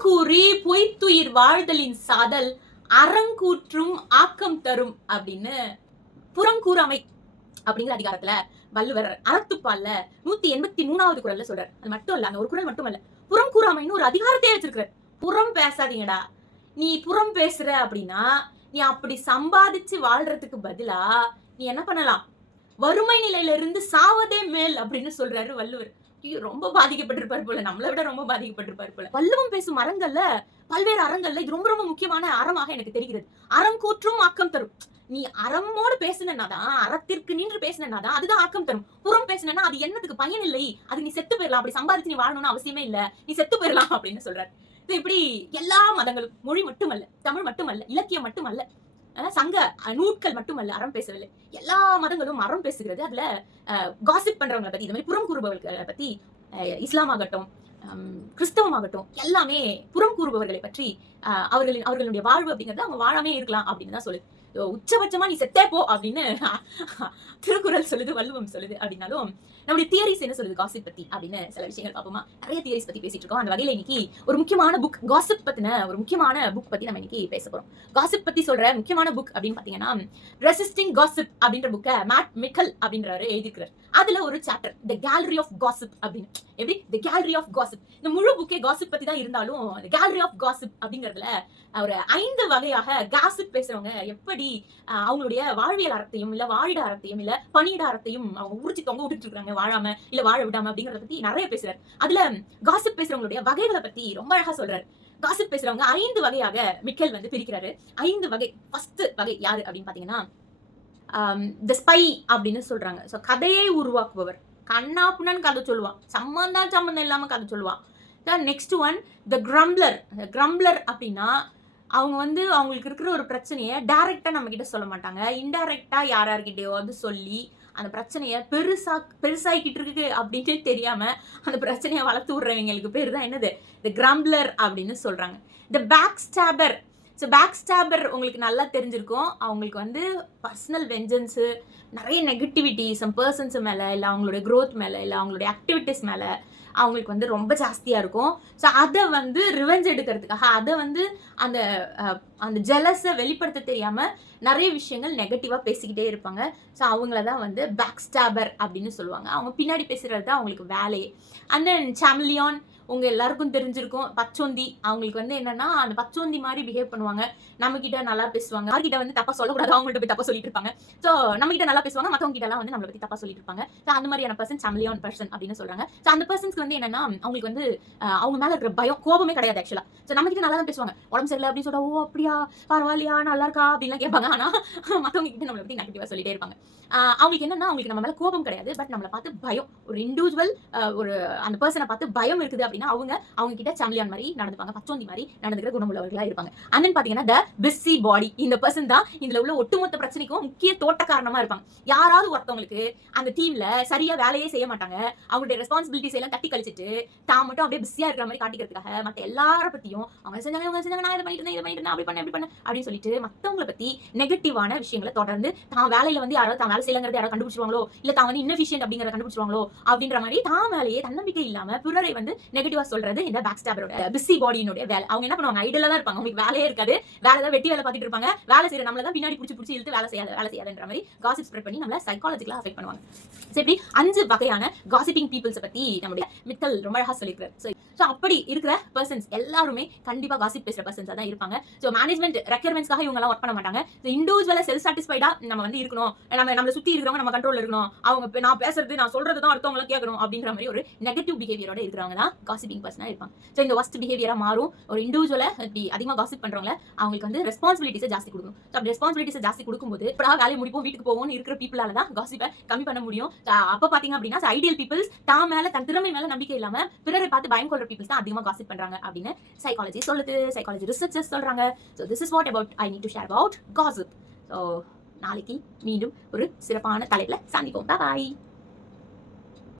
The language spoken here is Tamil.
புறங்கூறி பொய்த்துயிர் வாழ்தலின் சாதல் அறங்கூற்றும் ஆக்கம் தரும் அப்படின்னு புறங்கூறாமை அப்படிங்கிற அதிகாரத்துல வள்ளுவர் அறத்துப்பால்ல 183வது குறள்ல சொல்றாரு. அது மட்டும் இல்ல, அந்த ஒரு குறள் மட்டும் இல்ல, புறங்கூறாமைன்னு ஒரு அதிகாரத்தையே வச்சிருக்காரு. புறம் பேசாதீங்கடா, நீ புறம் பேசுற அப்படின்னா நீ அப்படி சம்பாதிச்சு வாழ்றதுக்கு பதிலா நீ என்ன பண்ணலாம், வறுமை நிலையில இருந்து சாவதே மேல் அப்படின்னு சொல்றாரு வள்ளுவர். ரொம்ப பாதிக்கப்பட்டிருப்பாரு போல, நம்மளை விட ரொம்ப பாதிக்கப்பட்டிருப்பாரு போல. வள்ளுவம் பேசும் அறங்கள்ல, பல்வேறு அறங்கள்ல இது ரொம்ப ரொம்ப முக்கியமான அறமாக எனக்கு தெரிகிறது. அறங்கூற்றும் ஆக்கம் தரும். நீ அறமோடு பேசினாதான், அறத்திற்கு நின்று பேசினாதான் அதுதான் ஆக்கம் தரும். புறம் பேசினா அது என்னத்துக்கு பயன் இல்லை, அது நீ செத்து போயிடலாம், அப்படி சம்பாதிச்சு நீ வாழணும்னு அவசியமே இல்ல, நீ செத்து போயிடலாம் அப்படின்னு சொல்றாரு. இப்படி எல்லா மதங்களும், மொழி மட்டுமல்ல, தமிழ் மட்டுமல்ல, இலக்கியம் மட்டுமல்ல, சங்க நூட்கள் மட்டுமல்ல அறம் பேசவில்லை, எல்லா மதங்களும் அறம் பேசுகிறது. அதுல காசிப் பண்றவங்களை பத்தி, இந்த மாதிரி புறம் கூறுபவர்களை பத்தி, இஸ்லாம் ஆகட்டும் கிறிஸ்தவம் ஆகட்டும், எல்லாமே புறம் கூறுபவர்களை பற்றி அவர்களுடைய வாழ்வு அப்படிங்கறது அவங்க வாழாமே இருக்கலாம் அப்படின்னு தான் சொல்லுது. உச்சபட்சமா நீ செத்தே போ அப்படின்னு திருக்குறள் சொல்லுது, வள்ளுவம் சொல்லுது. அப்படின்னாலும் நம்முடைய தியரிஸ் என்ன சொல்லுது காசிப் பத்தி அப்படின்னு சில விஷயங்கள் பார்ப்போமா. நிறைய தியரிஸ் பத்தி பேசிட்டு இருக்கோம். அந்த வகையில இன்னைக்கு ஒரு முக்கியமான புக், காசிப் பத்தின ஒரு முக்கியமான புக் பத்தி நம்ம இன்னைக்கு பேச போறோம். காசிப் பத்தி சொல்ற முக்கியமான புக் அப்படின்னு பாத்தீங்கன்னா ரெசிஸ்டிங் காசிப் அப்படின்ற புக்கை மேட் மிக்கல் அப்படின்றவரு எழுதிக்கிறார். அதுல ஒரு chapter the gallery of gossip அப்படின்னு. எப்படி தி கேலரி ஆஃப் காசிப், இந்த முழு புக்கே காசிப் பத்தி தான் இருந்தாலும் கேலரி ஆஃப் காசிப் அப்படிங்கறதுல ஒரு 5 வகையாக காசிப் பேசுறவங்க எப்படி அவங்களுடைய வாழ்வியல் அறத்தையும் இல்ல வாழிட அறத்தையும் இல்ல பணியிட அறத்தையும் அவங்க உரிச்சு தொங்க விட்டுட்டு இருக்காங்க, வாழாம இல்ல வாழ விடாம அப்படிங்கறத பத்தி நிறைய பேசுறாரு. அதுல காசிப் பேசுறவங்களுடைய வகைகளை பத்தி ரொம்ப அழகா சொல்றாரு. காசிப் பேசுறவங்க 5 வகையாக மிக்கல் வந்து பிரிக்கிறாரு. 5 வகை. ஃபர்ஸ்ட் வகை யாரு அப்படின்னு பாத்தீங்கன்னா தி ஸ்பை அப்படின்னு சொல்றாங்க. சோ கதையை உருவாக்குபவர், கண்ணா புண்ணன் கதை சொல்லுவான், சம்பந்தம் இல்லாம கதை சொல்லுவான். நெக்ஸ்ட் ஒன் த கிரம்ப்ளர். கிரம்ப்ளர் அப்படின்னா அவங்க வந்து அவங்களுக்கு இருக்கிற ஒரு பிரச்சனையை டைரக்டா நம்ம கிட்ட சொல்ல மாட்டாங்க, இன்டைரக்டா யார்கிட்டயோ வந்து சொல்லி அந்த பிரச்சனையை பெருசாக்கிட்டு இருக்கு அப்படின்னு தெரியாம அந்த பிரச்சனையை வளர்த்து விடுறவங்களுக்கு பேர் தான் என்னது, த கிரம்ப்ளர் அப்படின்னு சொல்றாங்க. The back ஸ்டாபர். ஸோ பேக் ஸ்டாபர் உங்களுக்கு நல்லா தெரிஞ்சிருக்கும். அவங்களுக்கு வந்து பர்சனல் வெஞ்சன்ஸு, நிறைய நெகட்டிவிட்டி சம் பர்சன்ஸ் மேலே, இல்லை அவங்களுடைய க்ரோத் மேலே, இல்லை அவங்களுடைய ஆக்டிவிட்டிஸ் மேலே அவங்களுக்கு வந்து ரொம்ப ஜாஸ்தியாக இருக்கும். ஸோ அதை வந்து ரிவெஞ்ச் எடுக்கிறதுக்காக, அதை வந்து அந்த அந்த ஜெலஸை வெளிப்படுத்த தெரியாமல் நிறைய விஷயங்கள் நெகட்டிவாக பேசிக்கிட்டே இருப்பாங்க. ஸோ அவங்கள தான் வந்து பேக் ஸ்டாபர் அப்படின்னு சொல்லுவாங்க. அவங்க பின்னாடி பேசுகிறது தான் அவங்களுக்கு வேலையே. அண்ட் தென் சாம்லியான், உங்கள் எல்லாருக்கும் தெரிஞ்சிருக்கும். பச்சோந்தி, அவங்களுக்கு வந்து என்னன்னா அந்த பச்சோந்தி மாதிரி பிஹேவ் பண்ணுவாங்க. நம்ம கிட்ட நல்லா பேசுவாங்க, யார்கிட்ட வந்து தப்பா சொல்லக்கூடாது அவங்கள்ட்ட போய் தப்பா சொல்லிட்டு இருப்பாங்க. ஸோ நம்ம கிட்ட நல்லா பேசுவாங்க, மற்றவங்க கிட்ட எல்லாம் வந்து நம்மளை பத்தி தப்பா சொல்லிட்டு இருப்பாங்க. ஸோ அந்த மாதிரியான பர்சன் சாம்லியான் பர்சன் அப்படின்னு சொல்றாங்க. ஸோ அந்த பர்சன்ஸ்க்கு வந்து என்னன்னா அவங்களுக்கு வந்து அவங்க மேல இருக்கிற பயம், கோபமே கிடையாது ஆக்சுவலா. ஸோ நம்ம கிட்ட நல்லா தான் பேசுவாங்க, உடம்பு சரியில்லை அப்படின்னு சொல்லிட்டு ஓ அப்படியா பரவாயில்லையா நல்லா இருக்கா அப்படின்லாம் கேட்பாங்க. ஆனா மற்றவங்க கிட்ட நம்மளை பத்தி நெகட்டிவா சொல்லிட்டே இருப்பாங்க. அவங்களுக்கு என்னன்னா அவங்களுக்கு நம்ம மேல கோபம் கிடையாது, பட் நம்மளை பார்த்து பயம். ஒரு இண்டிவிஜுவல் ஒரு அந்த பர்சனை பார்த்து பயம் இருக்குது அப்படின்னா அவங்க கிட்ட சாம்லியான் மாதிரி நடந்துப்பாங்க, பச்சோந்தி மாதிரி நடந்துக்கிற குணமுள்ளவர்களா இருப்பாங்க. அண்ட் தென் பாத்தீங்கன்னா த பிஸி பாடி. இந்த பர்சன் தான் இதுல உள்ள ஒட்டுமொத்த பிரச்சனைக்கும் முக்கிய தோட்ட காரணமா இருப்பாங்க. யாராவது ஒருத்தவங்களுக்கு அந்த டீம்ல சரியா வேலையே செய்ய மாட்டாங்க, அவங்களுடைய ரெஸ்பான்சிபிலிட்டிஸ் எல்லாம் தட்டி கழிச்சிட்டு தான் மட்டும் அப்படியே பிஸியா இருக்கிற மாதிரி காட்டிக்கிறதுக்காக மற்ற எல்லார பத்தியும் அவங்க செஞ்சாங்க நான் இதை பண்ணிட்டு அப்படி பண்ண அப்படின்னு சொல்லிட்டு மத்தவங்களை பத்தி நெகட்டிவான விஷயங்களை தொடர்ந்து தான் வேலையில வந்து யாராவது தான் வேலை செய்யலங்கிறது யாராவது கண்டுபிடிச்சிருவாங்களோ, இல்ல தான் வந்து இன்னெஃபிஷியன்ட் அப்படிங்கறத கண்டுபிடிச்சிருவாங்களோ அப்படின்ற மாதிரி தான் வேலையே தன்னம்பிக்கை இல்லாம பிறரை வந்து நெகட்டிவா சொல்றது இந்த பேக் ஸ்டாபரோட பிஸி பாடியினுடைய வேலை. அவங்க என்ன பண்ணுவாங்க, ஐடியலா தான் இருப்பாங்க, அவங்களுக்கு வேலையே இருக்காது, வேலை தான் வெட்டி வேலை பார்த்துட்டு இருப்பாங்க, வேலை செய்யற நம்மள தான் பின்னாடி பிடிச்சி இழுத்து வேலை செய்யாதுன்ற மாதிரி காசிப் ஸ்ப்ரெட் பண்ணி நம்மள சைக்காலஜிக்கலா அஃபெக்ட் பண்ணுவாங்க. சரி, 5 வகையான காசிப்பிங் பீப்புள்ஸ் பத்தி நம்முடைய மித்தல் ரொம்ப அழகா சொல்லியிருக்காரு. ஸோ அப்படி இருக்கிற பர்சன்ஸ் எல்லாருமே கண்டிப்பா காசிப் பேசுற பர்சன்ஸா தான் இருப்பாங்க. ஸோ மேனேஜ்மெண்ட் ரெக்யர்மெண்ட்ஸ்க்காக இவங்க எல்லாம் ஒர்க் பண்ண மாட்டாங்க. ஸோ இண்டிவிஜுவலா செல்ஃப் சாட்டிஸ்ஃபைடா நம்ம வந்து இருக்கணும், நம்மளை சுத்தி இருக்கிறவங்க நம்ம கண்ட்ரோல்ல இருக்கணும், அவங்க நான் பேசுறது நான் சொல்றது தான் அடுத்தவங்க கேட்கணும் அப்படின்ற மாதிரி ஒரு நெகட்டிவ் பிஹேவியரோட இருக்கிறவங்க தான் காசிப்பிங் பர்சனா இருப்பாங்க. ஸோ இந்த ஒஸ்ட் பிஹேவியரா மாறும். ஒரு இண்டிவிஜுவலை இப்படி அதிகமாக காசிப் பண்றவங்க அவங்களுக்கு வந்து ரெஸ்பான்சிபிலிட்டிஸை ஜாஸ்தி கொடுக்கும். ஸோ அப்படி ரெஸ்பான்சிபிலிட்டிஸை ஜாஸ்தி கொடுக்கும்போது இப்படா வேலையை முடிப்போம் வீட்டுக்கு போவோம்னு இருக்கிற பீப்புளால தான் காசிப்பை கம்மி பண்ண முடியும். அப்ப பாத்தீங்க அப்படின்னா ஐடியல் பீப்புள்ஸ் தான் மேல தன் திறமை மேல நம்பிக்கை இல்லாம பிறரை பார்த்து பயம் கொள்ற பீப்புள்ஸ் தான் அதிகமாக காசிப் பண்றாங்க அப்படின்னு சைக்காலஜி சொல்லுது, சைக்காலஜி ரிசர்ச்சர்ஸ் சொல்றாங்க. So this is what about I need to share about gossip. So நாளைக்கு மீண்டும் ஒரு சிறப்பான தலைப்புல சந்திப்போம். Bye bye.